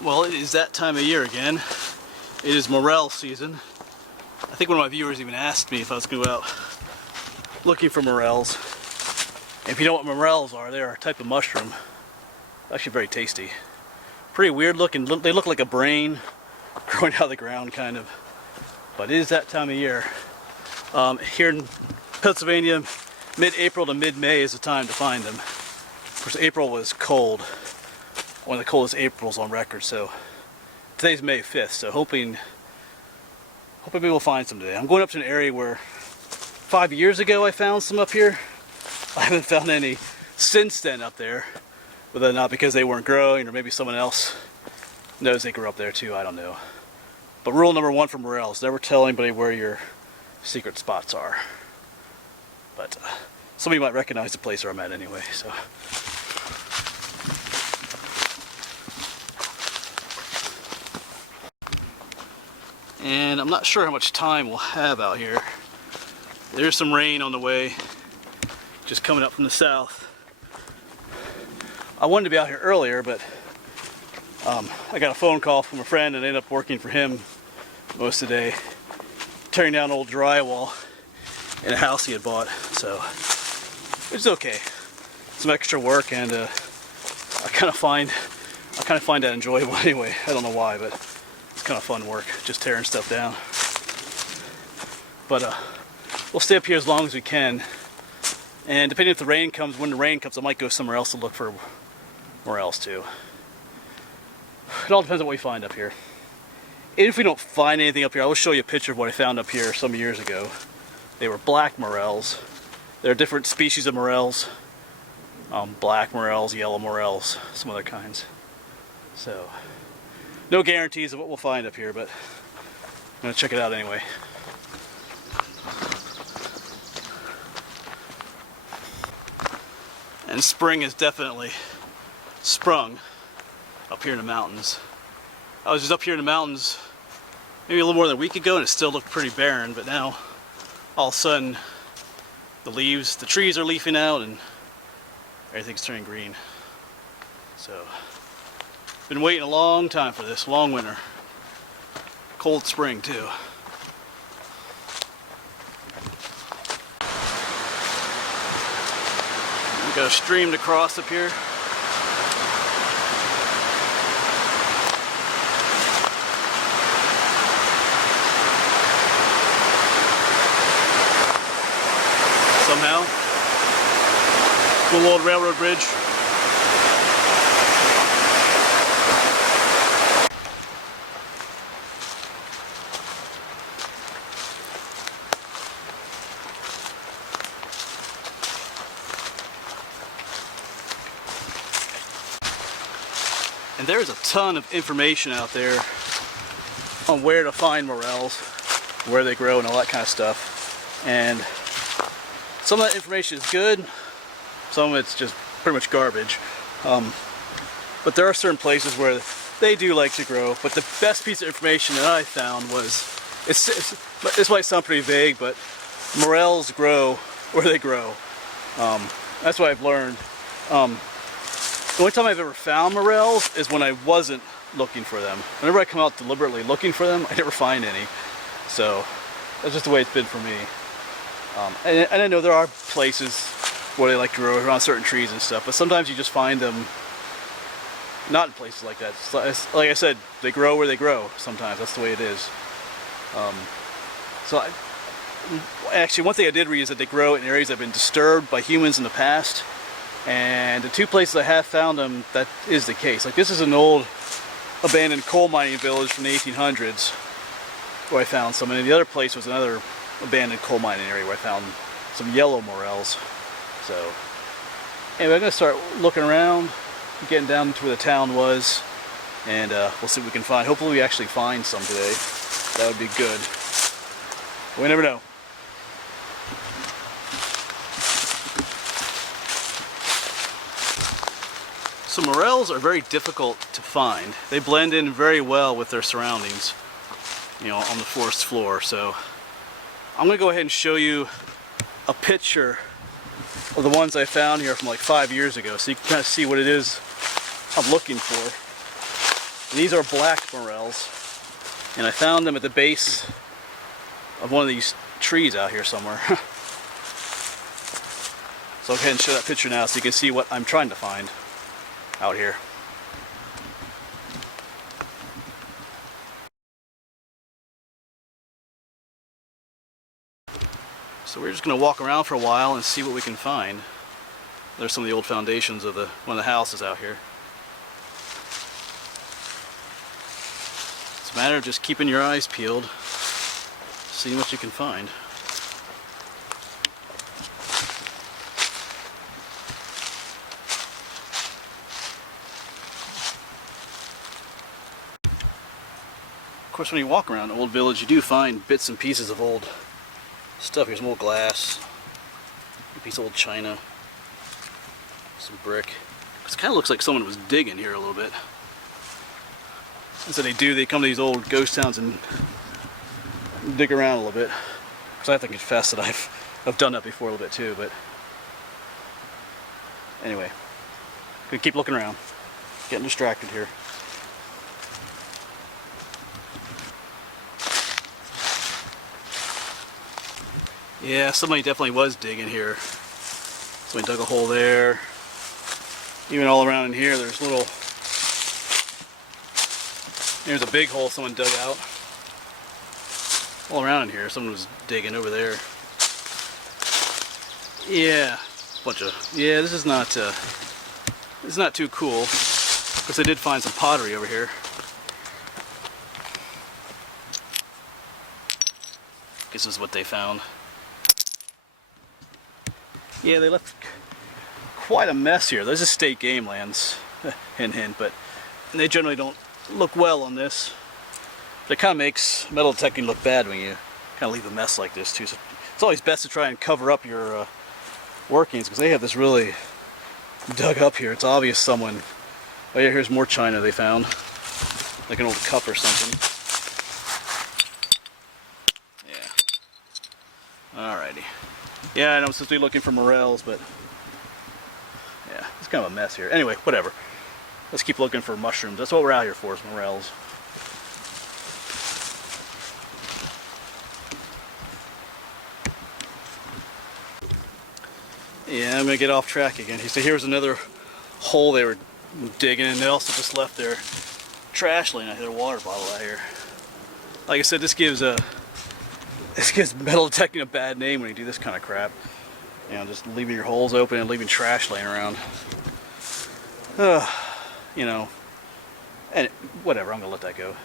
Well, it is that time of year again. It is Morel season. I think one of my viewers even asked me if I was going to go out looking for Morels. And if you know what Morels are, they are a type of mushroom. Actually very tasty. Pretty weird looking. They look like a brain growing out of the ground, kind of. But it is that time of year. Here in Pennsylvania, mid-April to mid-May is the time to find them. Of course, April was cold. One of the coldest Aprils on record, so today's May 5th, so hoping maybe we'll find some today. I'm going up to an area where 5 years ago I found some up here. I haven't found any since then up there, whether or not because they weren't growing or maybe someone else knows they grew up there too, I don't know. But rule number one for Morels, never tell anybody where your secret spots are. But somebody might recognize the place where I'm at anyway, so. And I'm not sure how much time we'll have out here. There's some rain on the way, just coming up from the south. I wanted to be out here earlier, but I got a phone call from a friend and ended up working for him most of the day, tearing down old drywall in a house he had bought. So it's okay. Some extra work, and I kind of find that enjoyable anyway. I don't know why, but it's kind of fun work, just tearing stuff down. But we'll stay up here as long as we can. And depending if the rain comes, when the rain comes, I might go somewhere else to look for Morels too. It all depends on what we find up here. And if we don't find anything up here, I will show you a picture of what I found up here some years ago. They were black Morels. There are different species of Morels. Black Morels, yellow Morels, some other kinds. So, no guarantees of what we'll find up here, but I'm going to check it out anyway. And spring has definitely sprung up here in the mountains. I was just up here in the mountains maybe a little more than a week ago and it still looked pretty barren, but now all of a sudden the trees are leafing out and everything's turning green. So, been waiting a long time for this, long winter. Cold spring too. We got a stream to cross up here. Somehow. Cool old railroad bridge. And there's a ton of information out there on where to find Morels, where they grow and all that kind of stuff. And some of that information is good, some of it's just pretty much garbage. But there are certain places where they do like to grow. But the best piece of information that I found was, this might sound pretty vague, but Morels grow where they grow. That's what I've learned. The only time I've ever found Morels is when I wasn't looking for them. Whenever I come out deliberately looking for them, I never find any. So that's just the way it's been for me. And I know there are places where they like to grow around certain trees and stuff, but sometimes you just find them not in places like that. Like I said, they grow where they grow sometimes. That's the way it is. Actually, one thing I did read is that they grow in areas that have been disturbed by humans in the past. And the two places I have found them, that is the case. Like, this is an old abandoned coal mining village from the 1800s where I found some, and the other place was another abandoned coal mining area where I found some yellow Morels. So anyway, I'm going to start looking around, getting down to where the town was, and we'll see what we can find. Hopefully we actually find some today. That would be good. But we never know. So Morels are very difficult to find. They blend in very well with their surroundings, you know, on the forest floor. So I'm going to go ahead and show you a picture of the ones I found here from like 5 years ago, so you can kind of see what it is I'm looking for. And these are black morels, and I found them at the base of one of these trees out here somewhere. So I'll go ahead and show that picture now so you can see what I'm trying to find out here. So we're just going to walk around for a while and see what we can find. There's some of the old foundations of one of the houses out here. It's a matter of just keeping your eyes peeled, seeing what you can find. Of course, when you walk around an old village, you do find bits and pieces of old stuff. Here's some old glass, a piece of old china, some brick. It kind of looks like someone was digging here a little bit. And so they come to these old ghost towns and dig around a little bit. Because I have to confess that I've done that before a little bit too. But anyway, gonna keep looking around, getting distracted here. Yeah, somebody definitely was digging here. Somebody dug a hole there. Even all around in here, there's there's a big hole someone dug out. All around in here, someone was digging over there. Yeah, this is not too cool. Because I did find some pottery over here. This is what they found. Yeah, they left quite a mess here. Those are state game lands, hint hint, but they generally don't look well on this. But it kind of makes metal detecting look bad when you kind of leave a mess like this too. So it's always best to try and cover up your workings, because they have this really dug up here. It's obvious someone. Oh yeah, here's more china they found, like an old cup or something. Yeah. Alrighty. Yeah, I know I'm supposed to be looking for morels, but yeah, it's kind of a mess here. Anyway, whatever. Let's keep looking for mushrooms. That's what we're out here for, is morels. Yeah, I'm gonna get off track again. So here's another hole they were digging, and they also just left their trash laying out here, their water bottle out here. Like I said, this gives metal detecting a bad name when you do this kind of crap. You know, just leaving your holes open and leaving trash laying around. You know, and whatever, I'm gonna let that go.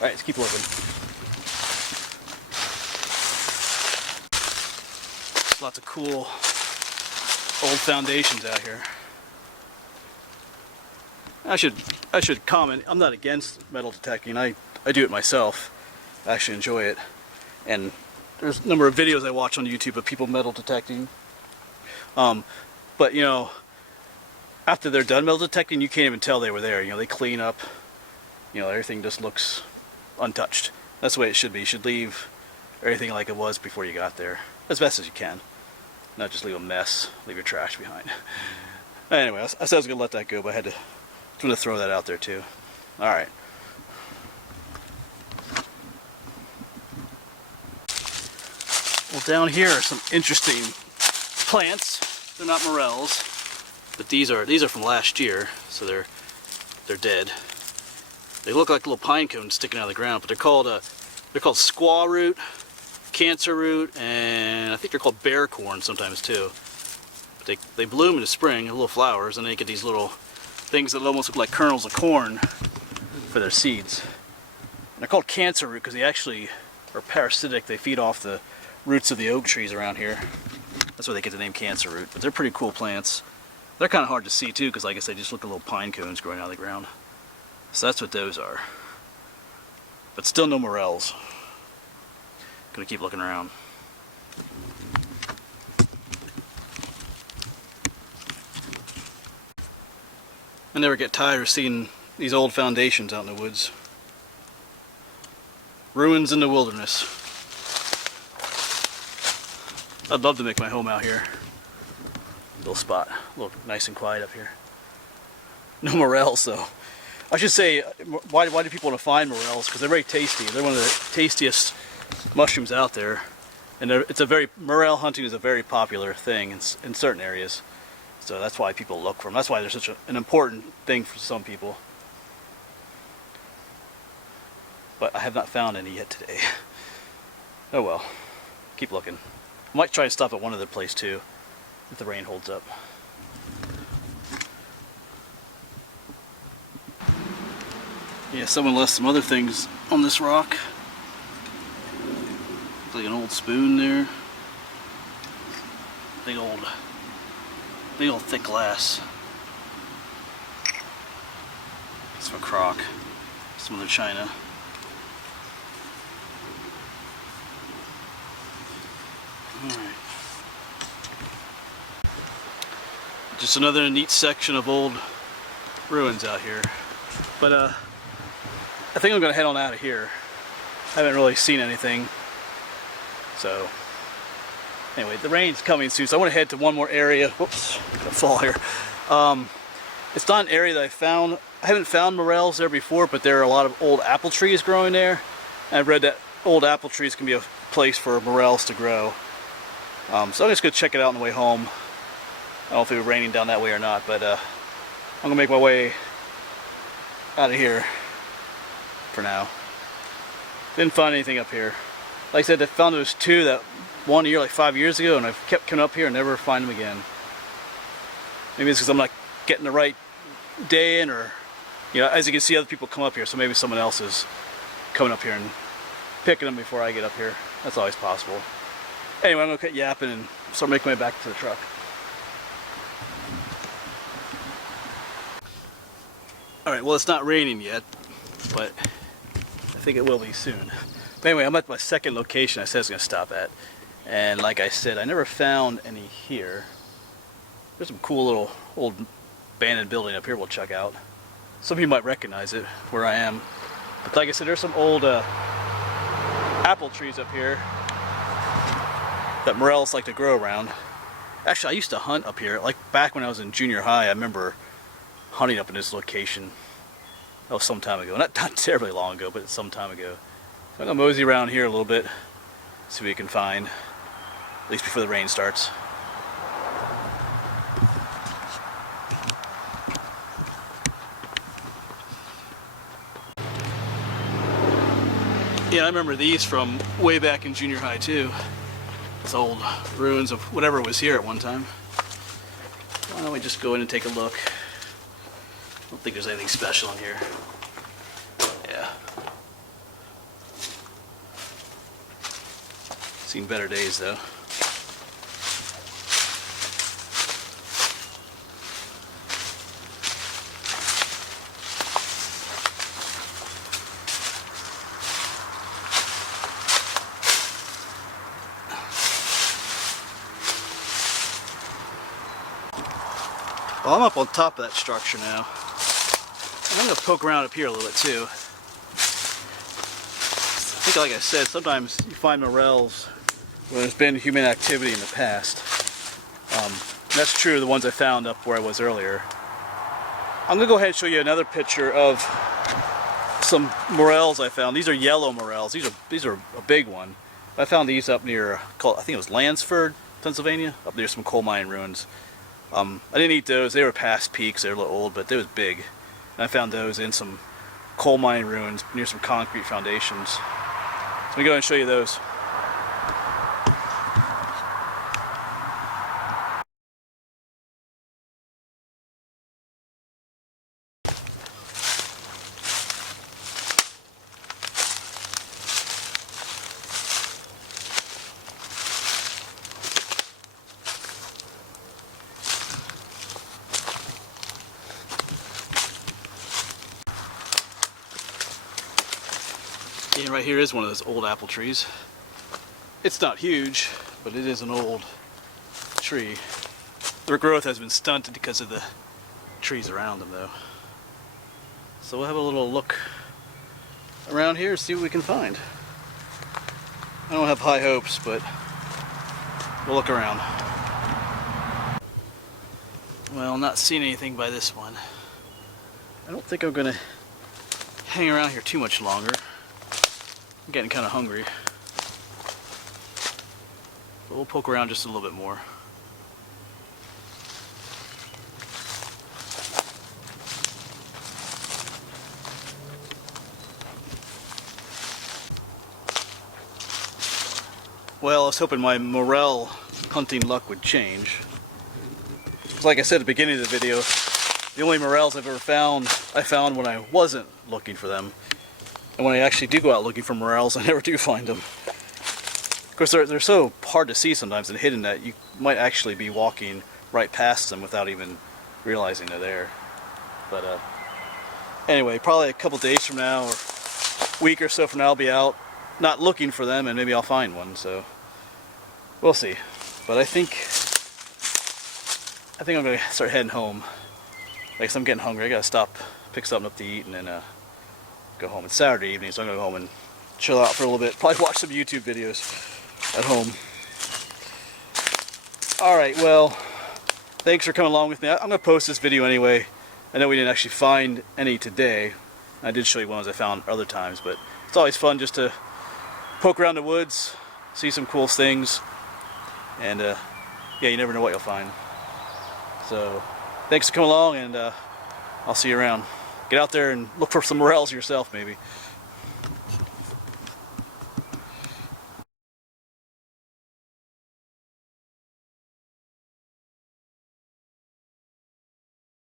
Alright, let's keep looking. Lots of cool old foundations out here. I should comment, I'm not against metal detecting. I do it myself. I actually enjoy it. And there's a number of videos I watch on YouTube of people metal detecting. But you know, after they're done metal detecting, you can't even tell they were there. You know, they clean up. You know, everything just looks untouched. That's the way it should be. You should leave everything like it was before you got there, as best as you can. Not just leave a mess, leave your trash behind. Anyway, I said I was gonna let that go, but I just wanted to throw that out there too. All right. Well, down here are some interesting plants. They're not morels, but these are from last year, so they're dead. They look like little pine cones sticking out of the ground, but they're called squaw root, cancer root, and I think they're called bear corn sometimes too. But they bloom in the spring, little flowers, and they get these little things that almost look like kernels of corn for their seeds. And they're called cancer root because they actually are parasitic. They feed off the roots of the oak trees around here. That's where they get the name cancer root. But they're pretty cool plants. They're kind of hard to see too, because like I said, they just look like little pine cones growing out of the ground. So that's what those are. But still no morels. Gonna keep looking around. I never get tired of seeing these old foundations out in the woods. Ruins in the wilderness. I'd love to make my home out here. Little spot, a little nice and quiet up here. No morels though. I should say, why do people want to find morels? Because they're very tasty. They're one of the tastiest mushrooms out there. And morel hunting is a very popular thing in certain areas. So that's why people look for them. That's why they're such an important thing for some people. But I have not found any yet today. Oh well, keep looking. I might try and stop at one other place too, if the rain holds up. Yeah, someone left some other things on this rock. Looks like an old spoon there. Big old thick glass. It's from a crock. Some other china. Alright. Just another neat section of old ruins out here. But I think I'm gonna head on out of here. I haven't really seen anything. So anyway, the rain's coming soon, so I want to head to one more area. Whoops, I'm gonna fall here. It's not an area that I found. I haven't found morels there before, but there are a lot of old apple trees growing there. And I've read that old apple trees can be a place for morels to grow. So I'm just gonna check it out on the way home. I don't know if it was raining down that way or not, but I'm gonna make my way out of here for now. Didn't find anything up here. Like I said, I found those two that one year, like 5 years ago, and I've kept coming up here and never find them again. Maybe it's because I'm not getting the right day in, or, you know, as you can see, other people come up here, so maybe someone else is coming up here and picking them before I get up here. That's always possible. Anyway, I'm gonna quit yapping and start making my way back to the truck. Alright, well, it's not raining yet, but I think it will be soon. But anyway, I'm at my second location I said I was going to stop at. And like I said, I never found any here. There's some cool little old abandoned building up here we'll check out. Some of you might recognize it where I am. But like I said, there's some old apple trees up here that morels like to grow around. Actually, I used to hunt up here. Like back when I was in junior high, I remember hunting up in this location. That was some time ago. Not terribly long ago, but some time ago. So I'm gonna mosey around here a little bit, see what we can find, at least before the rain starts. Yeah, I remember these from way back in junior high too. It's old ruins of whatever was here at one time. Why don't we just go in and take a look? I don't think there's anything special in here. Yeah. Seen better days though. Well, I'm up on top of that structure now. And I'm going to poke around up here a little bit too. I think, like I said, sometimes you find morels where there's been human activity in the past. That's true of the ones I found up where I was earlier. I'm going to go ahead and show you another picture of some morels I found. These are yellow morels. These are a big one. I found these up near, I think it was Lansford, Pennsylvania, up near some coal mine ruins. I didn't eat those. They were past peaks. They were a little old, but they was big. And I found those in some coal mine ruins near some concrete foundations. So let me go ahead and show you those. Yeah, right here is one of those old apple trees. It's not huge, but it is an old tree. Their growth has been stunted because of the trees around them though. So we'll have a little look around here, see what we can find. I don't have high hopes, but we'll look around. Well, I'm not seeing anything by this one. I don't think I'm gonna hang around here too much longer. I'm getting kind of hungry. But we'll poke around just a little bit more. Well, I was hoping my morel hunting luck would change. Because like I said at the beginning of the video, the only morels I've ever found, I found when I wasn't looking for them. And when I actually do go out looking for morels, I never do find them. Of course, they're so hard to see sometimes and hidden that you might actually be walking right past them without even realizing they're there. But anyway, probably a couple days from now, or a week or so from now, I'll be out not looking for them, and maybe I'll find one. So we'll see. But I think I'm gonna start heading home. Like, I'm getting hungry. I gotta stop, pick something up to eat, and then go home. It's Saturday evening, so I'm gonna go home and chill out for a little bit. Probably watch some YouTube videos at home. Alright, well, thanks for coming along with me. I'm gonna post this video anyway. I know we didn't actually find any today. I did show you ones I found other times, but it's always fun just to poke around the woods, see some cool things, and yeah, you never know what you'll find. So thanks for coming along, and I'll see you around. Get out there and look for some morels yourself, maybe.